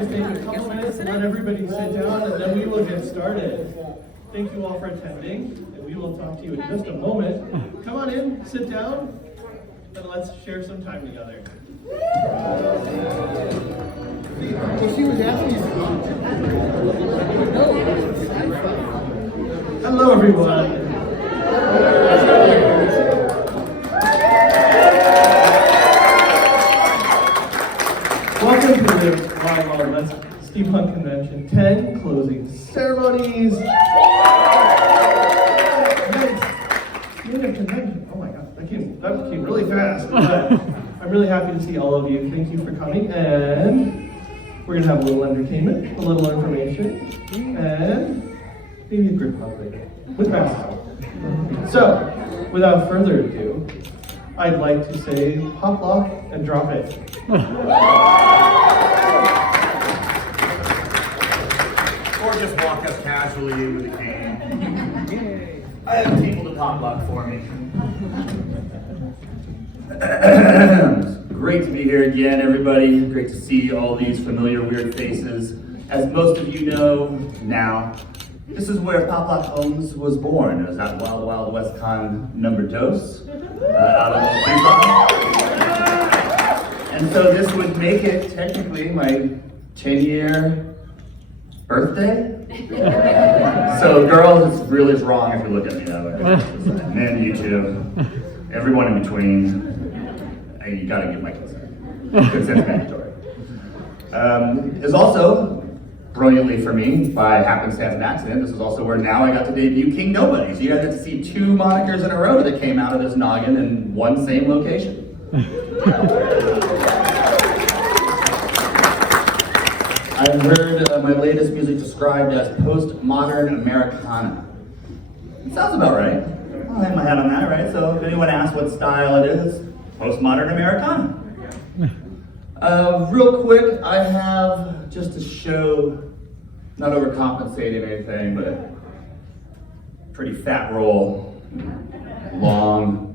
just take a couple minutes and let everybody sit down, and then we will get started. Thank you all for attending, and we will talk to you in just a moment. Come on in, sit down, and let's share some time together. She was asking you. Hello, everyone. Welcome to the Wild West Steampunk Convention 10 closing ceremonies. Convention. Oh my God, that came really fast. But I'm really happy to see all of you. Thank you for coming, and we're gonna have a little entertainment, a little information, and maybe a group hug later with masks. So, without further ado, I'd like to say Poplock and drop it. Or just walk up casually in with a cane. I have people to Poplock for me. It's great to be here again, everybody. Great to see all these familiar weird faces. As most of you know now, this is where Poplock Holmes was born. It was at Wild Wild West Con number dos, out of Steampunk. And so this would make it technically my 10-year birthday. So girls, it's really wrong if you look at me that way. Men, you too. Everyone in between. You gotta get my consent. Consent's mandatory. Is also brilliantly for me, by happenstance and accident, this is also where now I got to debut King Nobody. So you guys get to see two monikers in a row that came out of this noggin in one same location. I've heard my latest music described as postmodern Americana. It sounds about right. I'll hang my hat on that, right? So if anyone asks what style it is, postmodern Americana. Real quick, I have just to show, not overcompensating anything, but pretty fat roll, long.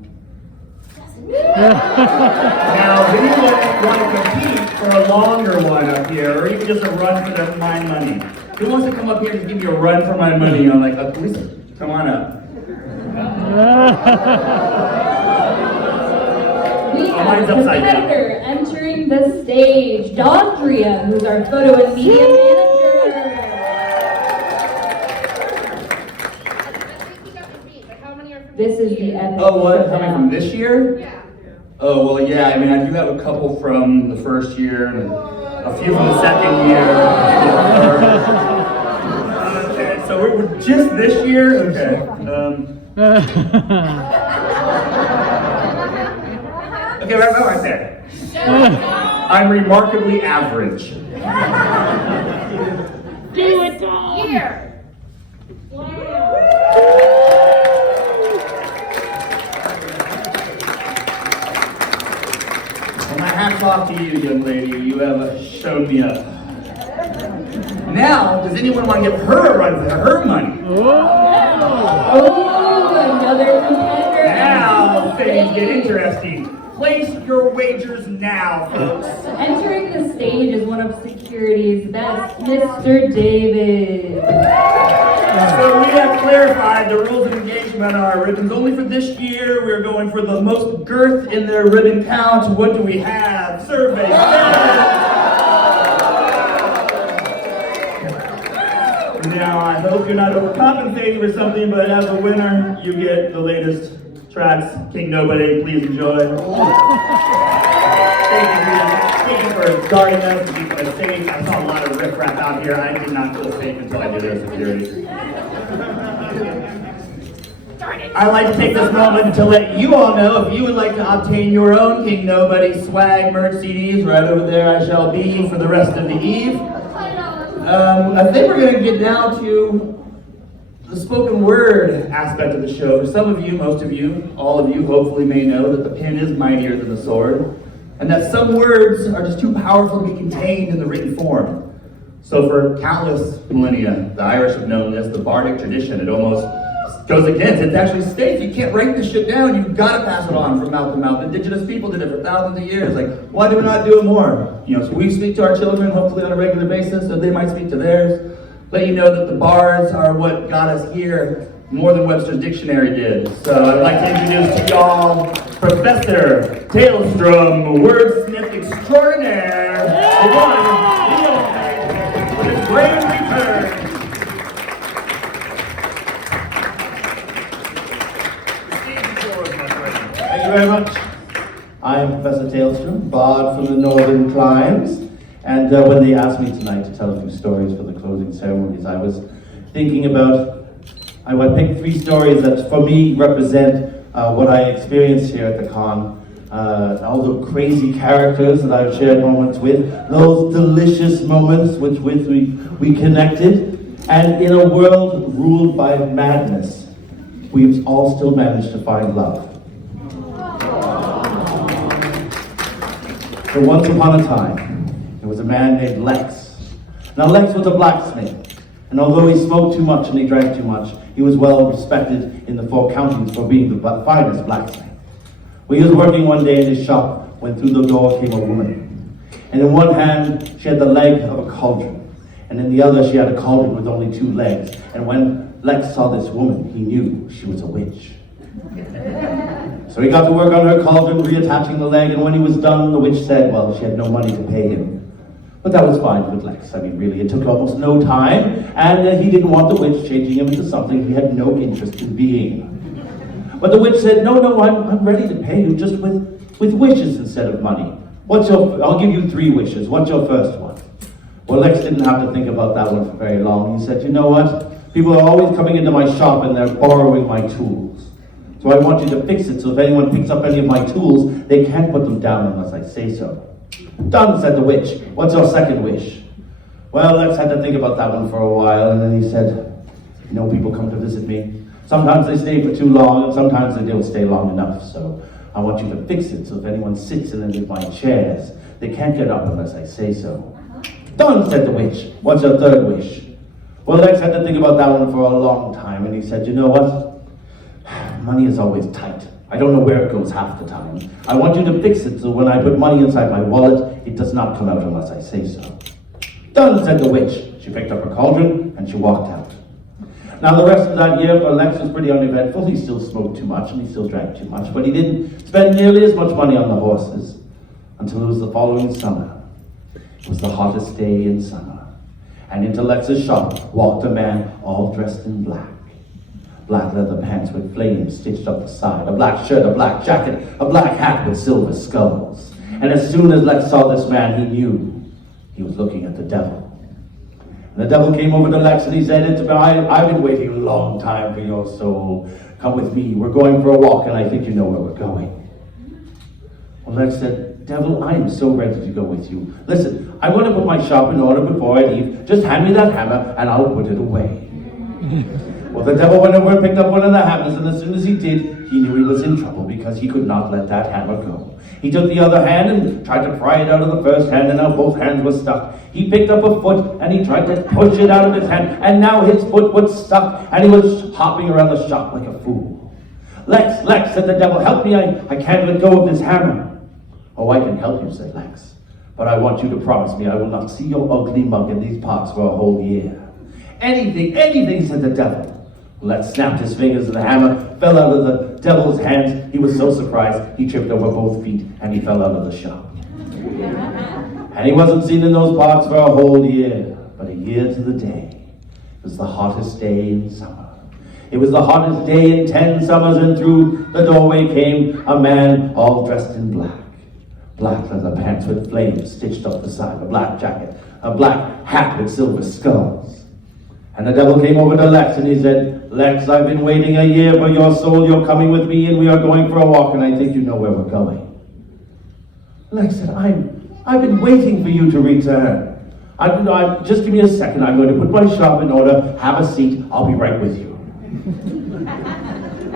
Now, if anyone want to compete for a longer one up here, or even just a run for my money, who wants to come up here and give me a run for my money on like a police? Come on up. We have a competitor entering the stage, Dondria, who's our photo and media manager. This is the epic. Oh, what? Coming from this year? Yeah. Oh, well, yeah, I mean, I do have a couple from the first year and a few from the second year. Okay, so we're just this year? Okay. Okay, right there. I'm remarkably average. Do it, Tom. Here. Well, my hat's off to you, young lady. You have shown me up. Now, does anyone want to give her a run for her money? Oh, another competitor. Now things get interesting. Place your wagers now, folks. Entering the stage is one of security's best, Mr. David. So we have clarified the rules of engagement on our ribbons. Only for this year, we're going for the most girth in their ribbon count. What do we have? Survey. Now, I hope you're not overcompensating for something, but as a winner, you get the latest tracks. King Nobody, please enjoy. Thank you for guarding us and keeping us safe. I saw a lot of riffraff out here. I did not feel safe until I did their security. I'd like to take this moment to let you all know if you would like to obtain your own King Nobody swag merch CDs, right over there I shall be for the rest of the eve. I think we're going to get down to the spoken word aspect of the show. For some of you, most of you, all of you hopefully may know that the pen is mightier than the sword, and that some words are just too powerful to be contained in the written form. So for countless millennia, the Irish have known this, the bardic tradition. It almost goes against. It actually states you can't write this shit down. You've got to pass it on from mouth to mouth. Indigenous people did it for thousands of years. Like, why do we not do it more? You know, so we speak to our children, hopefully on a regular basis, so they might speak to theirs. Let you know that the bards are what got us here more than Webster's dictionary did. So I'd like to introduce to y'all Professor Tailstrom, wordsmith extraordinaire, the one, the only, with his grand return. Thank you very much. I am Professor Tailstrom, bard from the northern climes, and when they asked me tonight to tell a few stories for the closing ceremonies, I was thinking about, I would pick 3 stories that for me represent what I experienced here at the con. All the crazy characters that I've shared moments with, those delicious moments with which we connected, and in a world ruled by madness, we've all still managed to find love. So once upon a time, there was a man named Lex. Now Lex was a blacksmith, and although he smoked too much and he drank too much, he was well respected in the 4 counties for being the finest blacksmith. Well, he was working one day in his shop when through the door came a woman. And in one hand, she had the leg of a cauldron, and in the other, she had a cauldron with only 2 legs. And when Lex saw this woman, he knew she was a witch. So he got to work on her cauldron, reattaching the leg, and when he was done, the witch said, well, she had no money to pay him. But that was fine with Lex. I mean, really, it took almost no time, and he didn't want the witch changing him into something he had no interest in being. But the witch said, no, I'm ready to pay you just with wishes instead of money. I'll give you 3 wishes. What's your first one? Well, Lex didn't have to think about that one for very long. He said, you know what? People are always coming into my shop and they're borrowing my tools. So I want you to fix it so if anyone picks up any of my tools, they can't put them down unless I say so. Done, said the witch. What's your second wish? Well, Lex had to think about that one for a while, and then he said, you know, people come to visit me. Sometimes they stay for too long, and sometimes they don't stay long enough. So I want you to fix it so if anyone sits in any of my chairs, they can't get up unless I say so. Done, said the witch. What's your third wish? Well, Lex had to think about that one for a long time, and he said, you know what? Money is always tight. I don't know where it goes half the time. I want you to fix it so when I put money inside my wallet, it does not come out unless I say so. Done, said the witch. She picked up her cauldron and she walked out. Now the rest of that year for Lex was pretty uneventful. He still smoked too much and he still drank too much, but he didn't spend nearly as much money on the horses until it was the following summer. It was the hottest day in summer. And into Lex's shop walked a man all dressed in black. Black leather pants with flames stitched up the side, a black shirt, a black jacket, a black hat with silver skulls. And as soon as Lex saw this man, he knew he was looking at the devil. And the devil came over to Lex and he said, I've been waiting a long time for your soul. Come with me, we're going for a walk and I think you know where we're going. Well, Lex said, devil, I am so ready to go with you. Listen, I'm going to put my shop in order before I leave. Just hand me that hammer and I'll put it away. Well, the devil went over and picked up one of the hammers, and as soon as he did, he knew he was in trouble because he could not let that hammer go. He took the other hand and tried to pry it out of the first hand, and now both hands were stuck. He picked up a foot, and he tried to push it out of his hand, and now his foot was stuck, and he was hopping around the shop like a fool. Lex, said the devil, help me, I can't let go of this hammer. Oh, I can help you, said Lex, but I want you to promise me I will not see your ugly mug in these parts for a whole year. Anything, said the devil. Lex snapped his fingers and the hammer fell out of the devil's hands. He was so surprised, he tripped over both feet and he fell out of the shop. And he wasn't seen in those parts for a whole year, but a year to the day. It was the hottest day in summer. It was the hottest day in 10 summers, and through the doorway came a man all dressed in black. Black leather pants with flames stitched up the side, a black jacket, a black hat with silver skulls. And the devil came over to Lex and he said, Lex, I've been waiting a year for your soul. You're coming with me and we are going for a walk and I think you know where we're going. Lex said, I've been waiting for you to return. Just give me a second. I'm going to put my shop in order. Have a seat. I'll be right with you.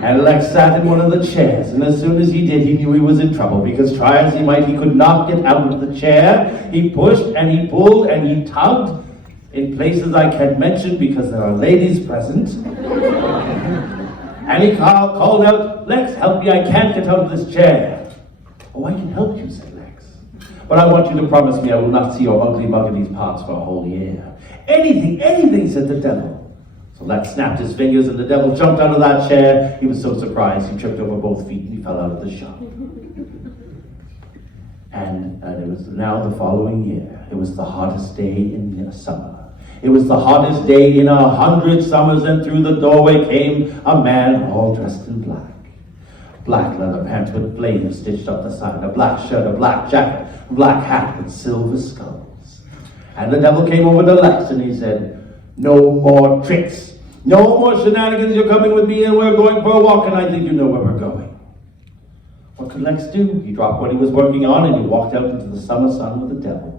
And Lex sat in one of the chairs, and as soon as he did, he knew he was in trouble, because try as he might, he could not get out of the chair. He pushed and he pulled and he tugged in places I can't mention because there are ladies present. And he called out, Lex, help me, I can't get out of this chair. Oh, I can help you, said Lex. But I want you to promise me I will not see your ugly mug in these parts for a whole year. Anything, said the devil. So Lex snapped his fingers and the devil jumped out of that chair. He was so surprised he tripped over both feet and he fell out of the shop. And it was now the following year. It was the hottest day in the summer. It was the hottest day in 100 summers, and through the doorway came a man all dressed in black. Black leather pants with flames stitched up the side, a black shirt, a black jacket, a black hat with silver skulls. And the devil came over to Lex and he said, no more tricks, no more shenanigans, you're coming with me and we're going for a walk and I think you know where we're going. What could Lex do? He dropped what he was working on and he walked out into the summer sun with the devil.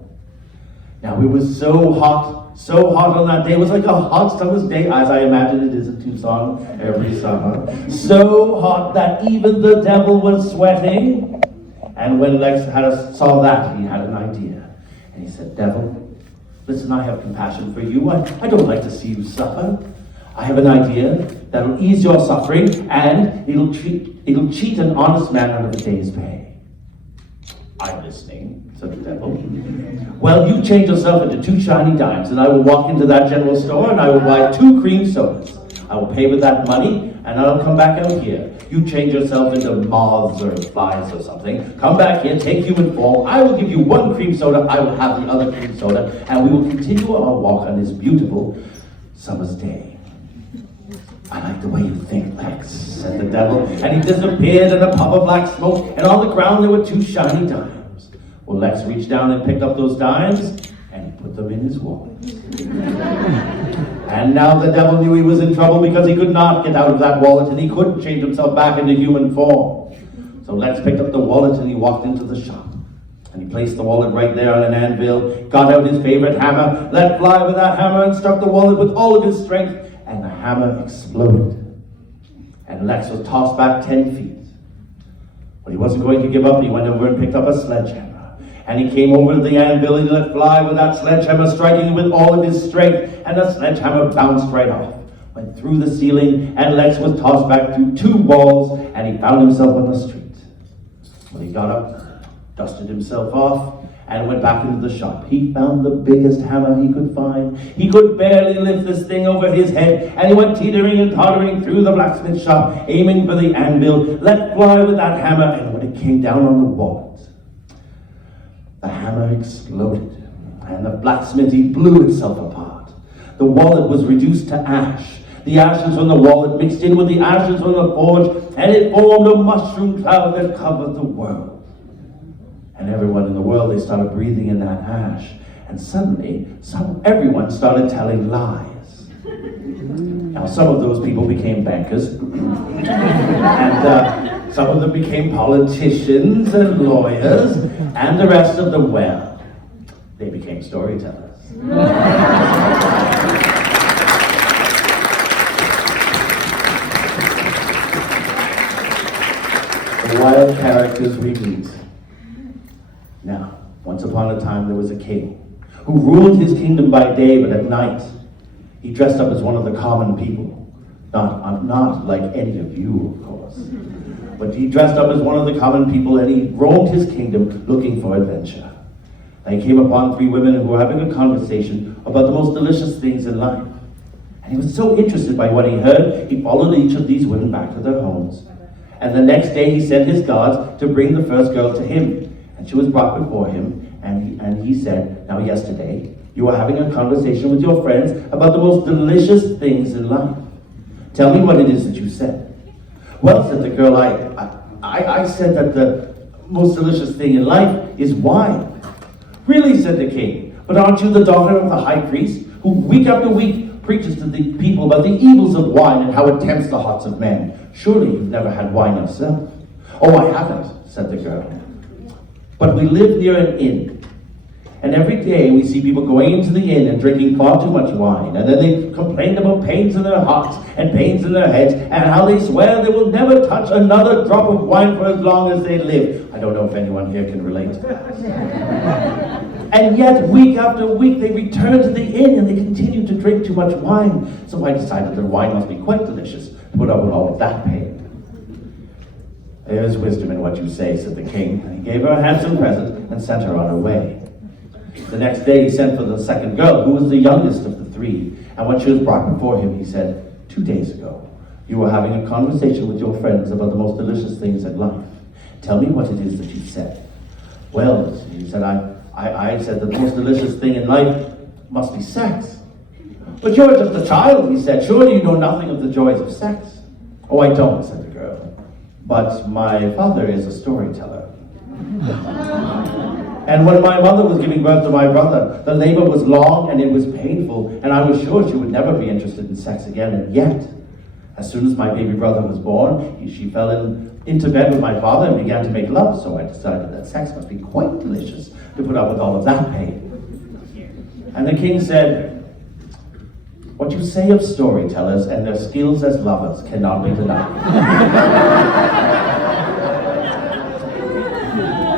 Now it was so hot on that day. It was like a hot summer's day, as I imagine it is in Tucson every summer. So hot that even the devil was sweating. And when Lex saw that, he had an idea. And he said, devil, listen, I have compassion for you. I don't like to see you suffer. I have an idea that'll ease your suffering and it'll cheat an honest man out of a day's pay. I'm listening, said the devil. Well, you change yourself into 2 shiny dimes and I will walk into that general store and I will buy 2 cream sodas. I will pay with that money and I'll come back out here. You change yourself into moths or flies or something. Come back here, take human form. I will give you 1 cream soda. I will have the other cream soda and we will continue our walk on this beautiful summer's day. I like the way you think, Lex, said the devil, and he disappeared in a puff of black smoke, and on the ground there were 2 shiny dimes. Well, Lex reached down and picked up those dimes, and he put them in his wallet. And now the devil knew he was in trouble because he could not get out of that wallet, and he couldn't change himself back into human form. So Lex picked up the wallet, and he walked into the shop. And he placed the wallet right there on an anvil, got out his favorite hammer, let fly with that hammer, and struck the wallet with all of his strength, and the hammer exploded. And Lex was tossed back 10 feet. But he wasn't going to give up. He went over and picked up a sledgehammer. And he came over to the anvil and let fly with that sledgehammer, striking it with all of his strength. And the sledgehammer bounced right off, went through the ceiling, and Lex was tossed back through 2 walls, and he found himself on the street. When he got up, dusted himself off, and went back into the shop. He found the biggest hammer he could find. He could barely lift this thing over his head, and he went teetering and tottering through the blacksmith shop, aiming for the anvil, let fly with that hammer, and when it came down on the wallet, the hammer exploded, and the blacksmithy blew itself apart. The wallet was reduced to ash. The ashes from the wallet mixed in with the ashes from the forge, and it formed a mushroom cloud that covered the world. And everyone in the world, they started breathing in that ash. And suddenly, everyone started telling lies. Now, some of those people became bankers. And some of them became politicians and lawyers. And the rest of them, well, they became storytellers. The wild characters we meet. Now, once upon a time there was a king who ruled his kingdom by day, but at night he dressed up as one of the common people. Not like any of you, of course. But he dressed up as one of the common people and he roamed his kingdom looking for adventure. And he came upon 3 women who were having a conversation about the most delicious things in life. And he was so interested by what he heard, he followed each of these women back to their homes. And the next day he sent his guards to bring the first girl to him. And she was brought before him, and he said, now yesterday, you were having a conversation with your friends about the most delicious things in life. Tell me what it is that you said. Well, said the girl, I said that the most delicious thing in life is wine. Really, said the king, but aren't you the daughter of the high priest, who week after week preaches to the people about the evils of wine and how it tempts the hearts of men? Surely you've never had wine yourself. Oh, I haven't, said the girl. But we live near an inn, and every day we see people going into the inn and drinking far too much wine, and then they complain about pains in their hearts and pains in their heads, and how they swear they will never touch another drop of wine for as long as they live. I don't know if anyone here can relate to that. And yet, week after week, they return to the inn and they continue to drink too much wine. So I decided that wine must be quite delicious. to put up with all of that pain. There's wisdom in what you say, said the king, and he gave her a handsome present and sent her on her way. The next day he sent for the second girl, who was the youngest of the three, and when she was brought before him, he said, 2 days ago, you were having a conversation with your friends about the most delicious things in life. Tell me what it is that you said. Well, he said, I said that the most delicious thing in life must be sex. But you're just a child, he said. Surely you know nothing of the joys of sex. Oh, I don't, said the girl. But my father is a storyteller. And when my mother was giving birth to my brother, the labor was long and it was painful, and I was sure she would never be interested in sex again. And yet, as soon as my baby brother was born, she fell into bed with my father and began to make love. So I decided that sex must be quite delicious to put up with all of that pain. And the king said, what you say of storytellers and their skills as lovers cannot be denied.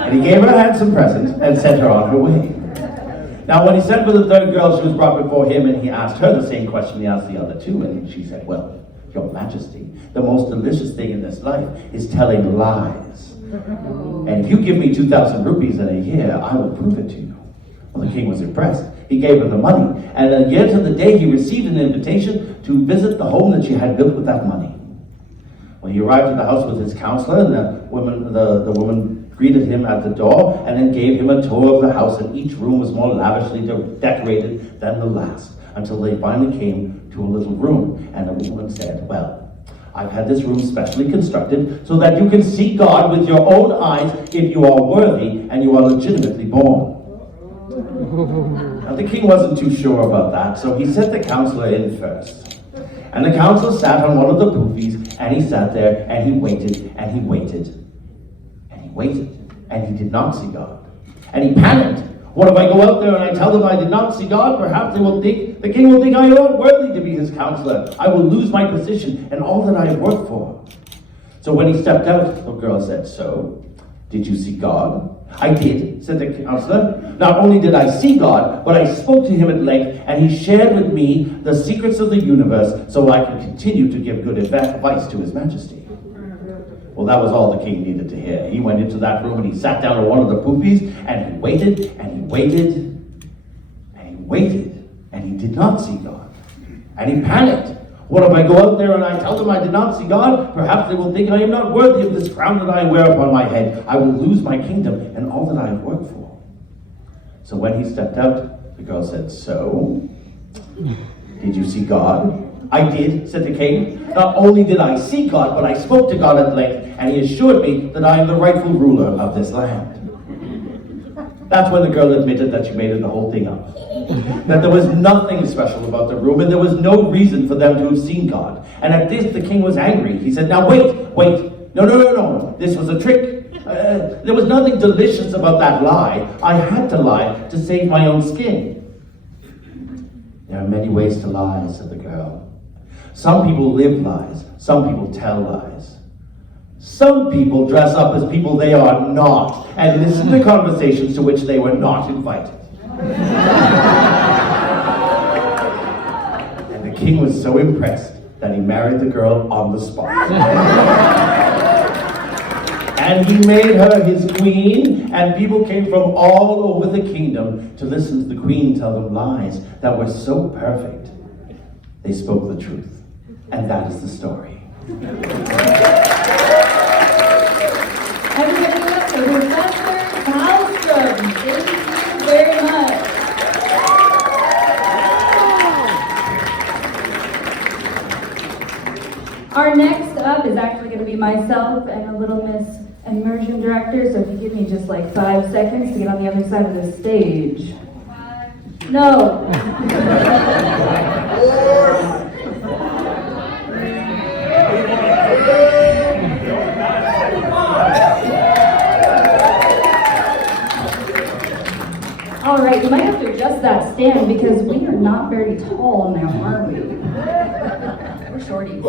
And he gave her a handsome present and sent her on her way. Now when he sent for the third girl, she was brought before him, and he asked her the same question he asked the other two, and she said, well, Your Majesty, the most delicious thing in this life is telling lies. And if you give me 2,000 rupees in a year, I will prove it to you. Well, the king was impressed. He gave her the money, and a year to the day he received an invitation to visit the home that she had built with that money. When he arrived at the house with his counselor, and the woman greeted him at the door and then gave him a tour of the house, and each room was more lavishly decorated than the last, until they finally came to a little room, and the woman said, well, I've had this room specially constructed so that you can see God with your own eyes if you are worthy and you are legitimately born. Now the king wasn't too sure about that, so he sent the counselor in first. And the counselor sat on one of the poofies, and he sat there, and he waited, and he waited, and he waited, and he did not see God. And he panicked. What if I go out there and I tell them I did not see God? Perhaps the king will think I am not worthy to be his counselor. I will lose my position and all that I have worked for. So when he stepped out, the girl said, so, did you see God? I did, said the counselor. Not only did I see God, but I spoke to him at length, and he shared with me the secrets of the universe so I could continue to give good advice to His Majesty. Well, that was all the king needed to hear. He went into that room and he sat down on one of the poopies, and he waited, and he waited, and he waited, and he did not see God. And he panicked. What if I go out there and I tell them I did not see God? Perhaps they will think I am not worthy of this crown that I wear upon my head. I will lose my kingdom and all that I have worked for. So when he stepped out, the girl said, so, did you see God? I did, said the king. Not only did I see God, but I spoke to God at length, and he assured me that I am the rightful ruler of this land. That's when the girl admitted that she made the whole thing up. That there was nothing special about the room, and there was no reason for them to have seen God. And at this, the king was angry. He said, now wait. No. This was a trick. There was nothing delicious about that lie. I had to lie to save my own skin. There are many ways to lie, said the girl. Some people live lies. Some people tell lies. Some people dress up as people they are not and listen to conversations to which they were not invited. And the king was so impressed that he married the girl on the spot. And he made her his queen, and people came from all over the kingdom to listen to the queen tell them lies that were so perfect. They spoke the truth. And that is the story. Everybody give up for Professor Malmstrom. Thank you very much. Our next up is actually going to be myself and a little Miss Immersion Director, so if you give me just like 5 seconds to get on the other side of the stage. No. All right, you might have to adjust that stand because we are not very tall now, are we? We're shorties.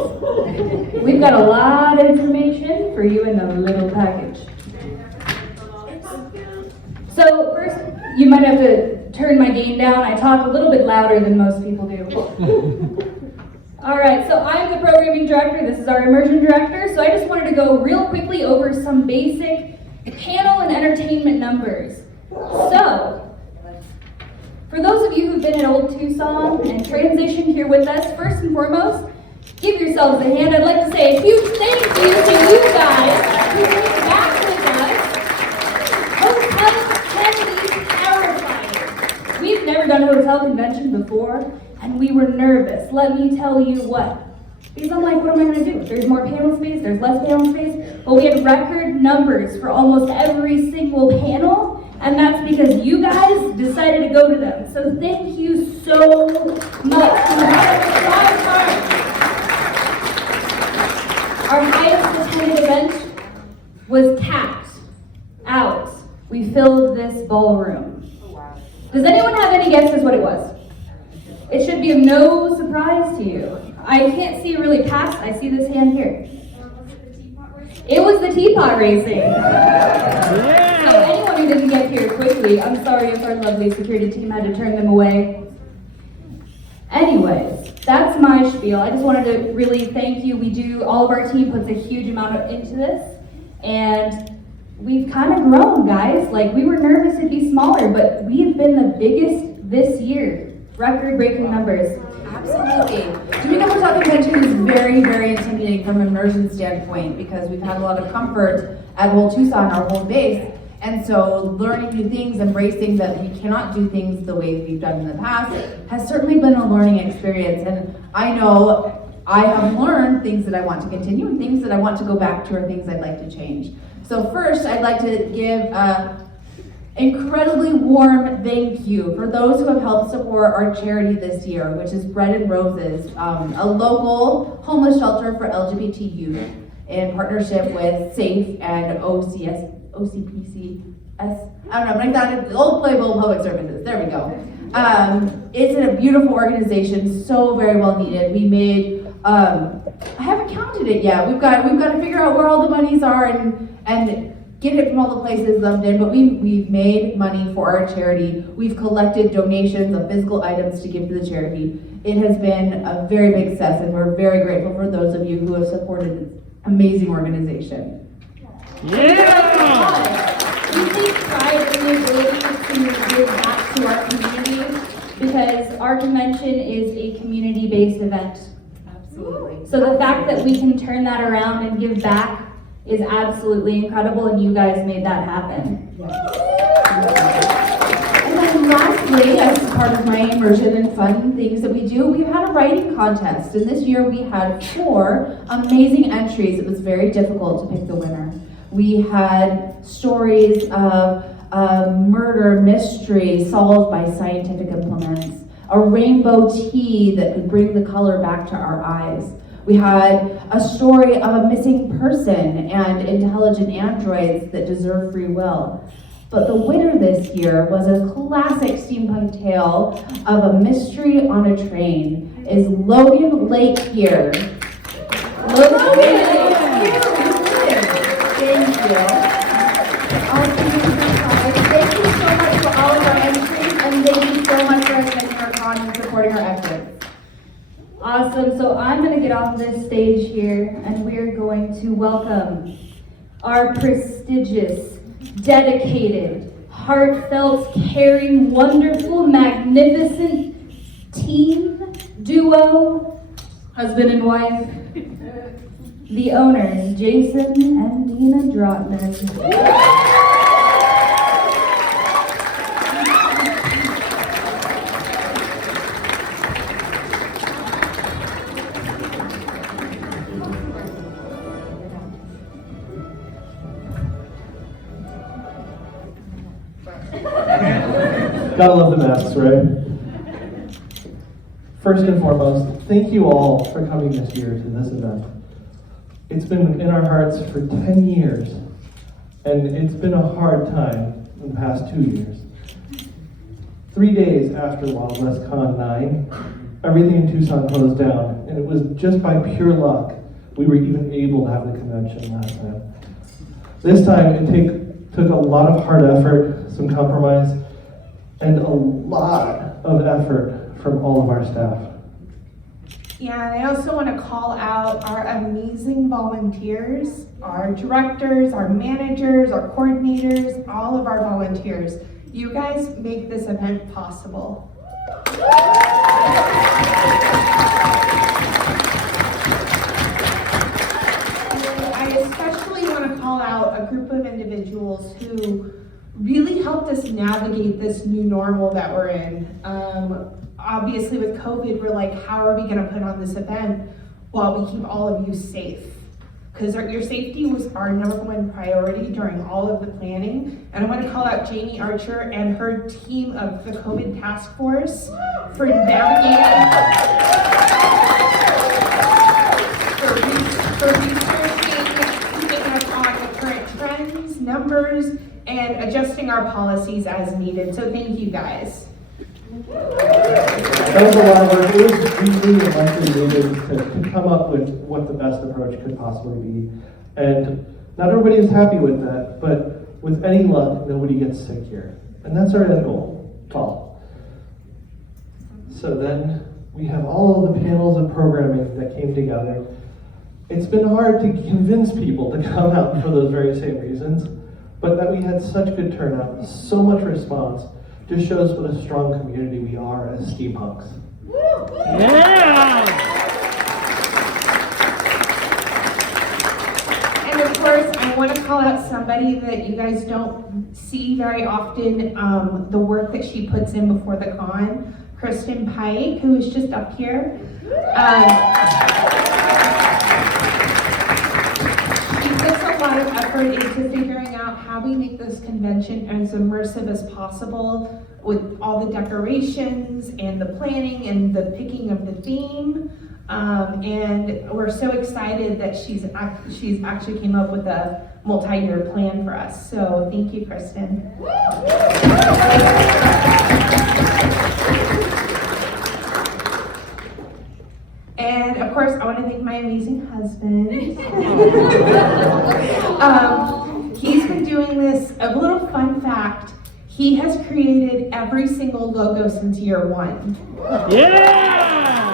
We've got a lot of information for you in the little package. So first, you might have to turn my gain down. I talk a little bit louder than most people do. All right, so I'm the programming director. This is our immersion director. So I just wanted to go real quickly over some basic panel and entertainment numbers. So, for those of you who've been at Old Tucson and transitioned here with us, first and foremost, give yourselves a hand. I'd like to say a huge thank you to you guys who came back with us. Hotel attendees terrified. We've never done a hotel convention before, and we were nervous. Let me tell you what. Because I'm like, what am I going to do? There's more panel space, there's less panel space. But we had record numbers for almost every single panel, and that's because you guys decided to go to them. So thank you so much. Our highest attended event was tapped out. We filled this ballroom. Does anyone have any guesses what it was? It should be of no surprise to you. I can't see really past, I see this hand here. It was the teapot racing. Yeah. So anyone who didn't get here quickly, I'm sorry if our lovely security team had to turn them away. Anyways, that's my spiel. I just wanted to really thank you. All of our team puts a huge amount into this, and we've kind of grown, guys. Like, we were nervous it'd be smaller, but we have been the biggest this year. Record-breaking numbers. Absolutely. Doing a hotel convention is very, very intimidating from an immersion standpoint because we've had a lot of comfort at Old Tucson, our home base. And so learning new things, embracing that we cannot do things the way we've done in the past has certainly been a learning experience. And I know I have learned things that I want to continue and things that I want to go back to or things I'd like to change. So first, I'd like to give a incredibly warm thank you for those who have helped support our charity this year, which is Bread and Roses, a local homeless shelter for LGBT youth in partnership with SAFE and OCPCS. I don't know, but I thought it Old Playboy Public Services. There we go. It's a beautiful organization, so very well needed. We made, I haven't counted it yet. We've got to figure out where all the monies are and get it from all the places lumped in, but we've made money for our charity. We've collected donations of physical items to give to the charity. It has been a very big success, and we're very grateful for those of you who have supported this amazing organization. Yeah! We take pride in the ability to give back to our community because our convention is a community-based event. Absolutely. So the fact that we can turn that around and give back is absolutely incredible, and you guys made that happen. And then lastly, as part of my immersion and fun things that we do, we've had a writing contest, and this year we had 4 amazing entries. It was very difficult to pick the winner. We had stories of murder mystery solved by scientific implements, a rainbow tea that could bring the color back to our eyes. We had a story of a missing person and intelligent androids that deserve free will. But the winner this year was a classic steampunk tale of a mystery on a train. Is Logan Lake here? Logan Lake here. Thank you. Thank you so much for all of our entries, and thank you so much for attending our con and supporting our efforts. Awesome, so I'm gonna get off this stage here and we're going to welcome our prestigious, dedicated, heartfelt, caring, wonderful, magnificent team, duo, husband and wife, the owners, Jason and Dina Drotner. Gotta love the masks, right? First and foremost, thank you all for coming this year to this event. It's been in our hearts for 10 years, and it's been a hard time in the past 2 years. 3 days after Wild West Con 9, everything in Tucson closed down, and it was just by pure luck we were even able to have the convention last time. This time it took a lot of hard effort, some compromise, and a lot of effort from all of our staff. And I also want to call out our amazing volunteers, our directors, our managers, our coordinators, all of our volunteers. You guys make this event possible. I especially want to call out a group of individuals who really helped us navigate this new normal that we're in. Obviously with COVID, we're like, how are we going to put on this event while we keep all of you safe? Because your safety was our #1 priority during all of the planning. And I want to call out Jamie Archer and her team of the COVID task force for navigating, for researching, keeping up on the current trends, numbers, and adjusting our policies as needed. So thank you guys. That was a lot of work. It was really eventually needed to come up with what the best approach could possibly be. And not everybody is happy with that, but with any luck, nobody gets sick here. And that's our end goal, fall. So then we have all of the panels of programming that came together. It's been hard to convince people to come out for those very same reasons, but that we had such good turnout, so much response, just shows what a strong community we are as steampunks. Yeah! And of course, I want to call out somebody that you guys don't see very often, the work that she puts in before the con, Kristen Pike, who is just up here. She puts a lot of effort into figuring out how we make this convention as immersive as possible with all the decorations and the planning and the picking of the theme. And we're so excited that she's actually came up with a multi-year plan for us. So thank you, Kristen. And of course, I want to thank my amazing husband. He's been doing this. A little fun fact, he has created every single logo since year 1. Yeah!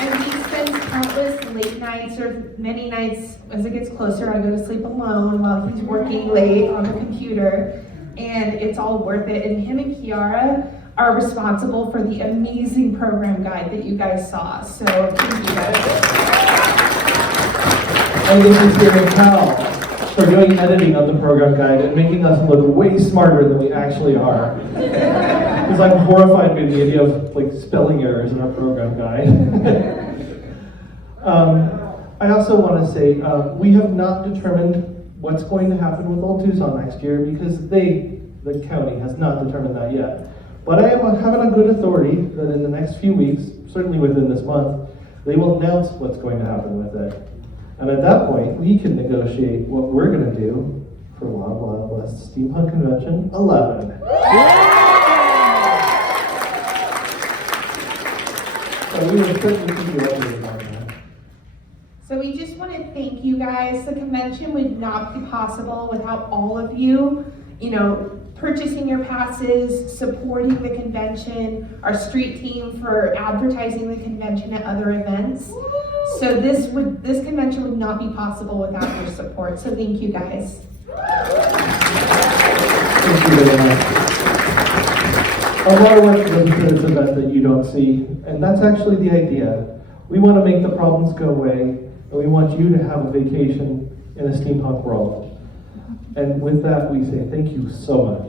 And he spends countless late nights or many nights, as it gets closer, I go to sleep alone while he's working late on the computer. And it's all worth it. And him and Kiara are responsible for the amazing program guide that you guys saw. So thank you guys. And this is Gary Powell for doing editing of the program guide and making us look way smarter than we actually are. Because I'm horrified by the idea of like spelling errors in our program guide. I also want to say we have not determined what's going to happen with Old Tucson next year because the county has not determined that yet. But I am having a good authority that in the next few weeks, certainly within this month, they will announce what's going to happen with it. And at that point, we can negotiate what we're going to do for Wild Wild West Steampunk Convention 11. So we will certainly keep you updated on that. So we just want to thank you guys. The convention would not be possible without all of you, purchasing your passes, supporting the convention, our street team for advertising the convention at other events. So this convention would not be possible without your support. So thank you guys. Thank you very much. A lot of work goes into this event that you don't see, and that's actually the idea. We want to make the problems go away, and we want you to have a vacation in a steampunk world. And with that, we say thank you so much.